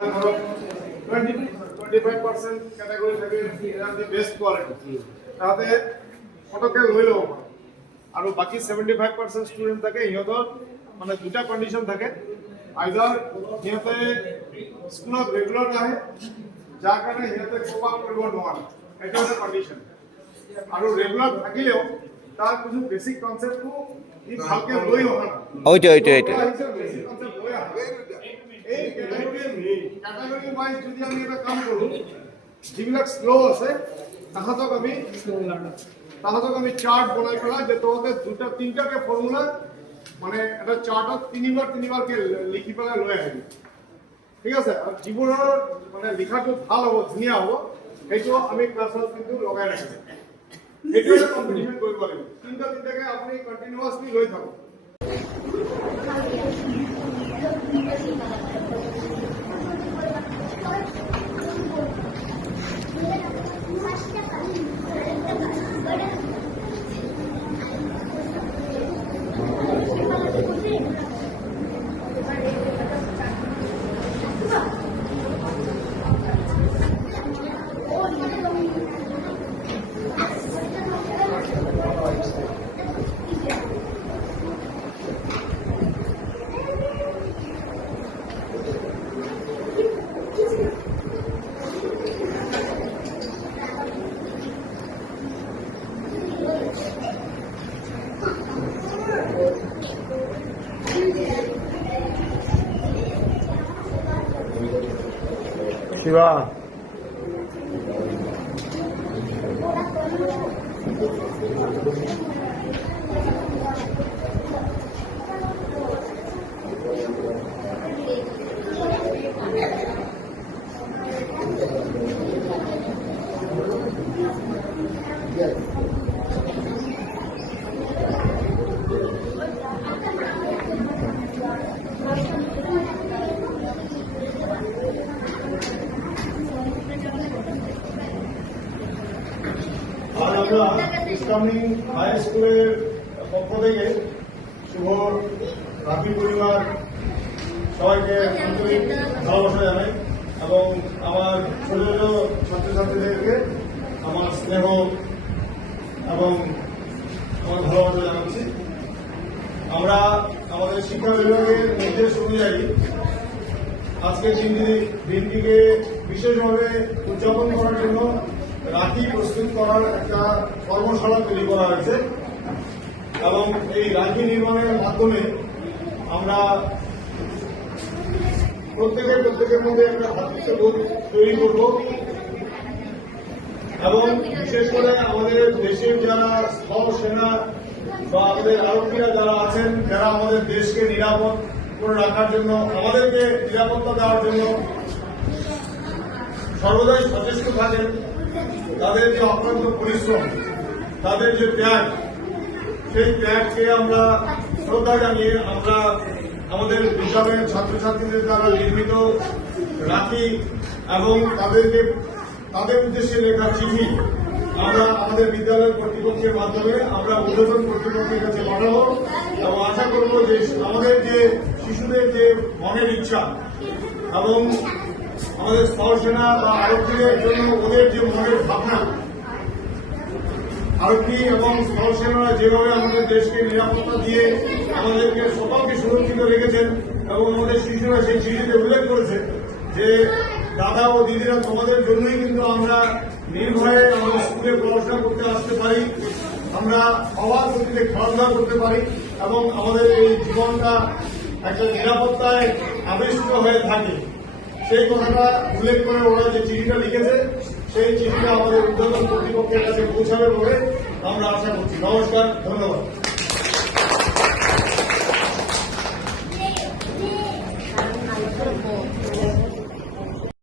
25% category থাকে best quality তাতে ফটোকে লৈ লব আৰু বাকি 75% স্টুডেন্ট থাকে ইহঁতৰ মানে দুটা কন্ডিশন থাকে আইদার ইহঁতে স্কুলত রেগুলার আহে যাৰ কাৰণে ইহঁতে কোপ আপ কৰিব নোৱাৰে এটা এটা কন্ডিশন আৰু ৰেগুলাৰ থাকিলেও তাৰ কিছু বেসিক কনসেপ্টটো ই ভালকে লৈ অহা না ওইটো বেসিক কনসেপ্ট লৈ আহা এই ক্যাটাগরি ওয়াইজ যদি আমি এটা কাম কৰো যিবিলাক স্লো আছে তাহাতক আমি চার্ট বনাই পেলাই যে তোমাদের দুটা তিনটাকে ফর্মুলা মানে এটা চার্টত তিনিবাৰ কে লিখি পেলাই লৈ আহিবি ঠিক আছে আৰু যিবোৰৰ মানে লিখাটো ভাল হ'ব ধুনীয়া হ'ব সেইটো আমি ক্লাছত কিন্তু লগাই ৰাখিম সেইটো এটা কম্পিটিশন কৰিব লাগিব তিনটাকে আপুনি কন্টিনিউয়াসলি লৈ থাকক শিবা ইসলামিক হাই স্কুলের পক্ষ থেকে শুভ রাখি পরিবার সবাইকে আন্তরিক ভালোবাসা জানাই এবং আমার ছোট ছোট ছাত্রছাত্রীদেরকে আমার স্নেহ এবং আমার ভালোবাসা জানাচ্ছি আমরা আমাদের শিক্ষা বিভাগের নির্দেশ অনুযায়ী আজকের দিনটিকে বিশেষভাবে উদযাপন করার জন্য রাখি প্রস্তুত করার একটা কর্মশালা তৈরি করা হয়েছে এবং এই রাখি নির্মাণের মাধ্যমে আমরা প্রত্যেকের মধ্যে একটা ভ্রাতৃত্ববোধ তৈরি করব এবং বিশেষ করে আমাদের দেশের যারা স্থল সেনা বা আমাদের আরক্ষীরা যারা আছেন যারা আমাদের দেশকে নিরাপদ করে রাখার জন্য আমাদেরকে নিরাপত্তা দেওয়ার জন্য সর্বদাই সচেষ্ট থাকেন তাদের যে অক্লান্ত পরিশ্রম তাদের যে ত্যাগ সেই ত্যাগকে আমরা শ্রদ্ধা জানিয়ে আমরা আমাদের বিদ্যালয়ের ছাত্রছাত্রীদের দ্বারা নির্মিত রাখি এবং তাদের উদ্দেশ্যে লেখা চিঠি আমরা আমাদের বিদ্যালয়ের কর্তৃপক্ষের মাধ্যমে আমরা ঊর্ধ্বতন কর্তৃপক্ষের কাছে পাঠাবো এবং আশা করব যে আমাদের যে শিশুদের যে মনের ইচ্ছা এবং আমাদের স্থল সেনা বা আরক্ষীদের জন্য ওদের যে মনের ভাবনা আরক্ষী এবং স্থল সেনারা যেভাবে আমাদের দেশকে নিরাপত্তা দিয়ে আমাদেরকে সকলকে সুরক্ষিত রেখেছেন এবং আমাদের শিশুরা সেই চিঠিতে উল্লেখ করেছে যে দাদা ও দিদিরা তোমাদের জন্যই কিন্তু আমরা নির্ভয়ে আমাদের স্কুলে পড়াশোনা করতে আসতে পারি আমরা অবাধ গতিতে খেলাধুলা করতে পারি এবং আমাদের এই জীবনটা একটা নিরাপত্তায় আবিষ্ট হয়ে থাকে সেই কথাটা উল্লেখ করে ওরা যে চিঠিটা লিখেছে সেই চিঠিটা আমাদের ঊর্ধ্বতন কর্তৃপক্ষের কাছে পৌঁছাবে বলে আমরা আশা করছি নমস্কার ধন্যবাদ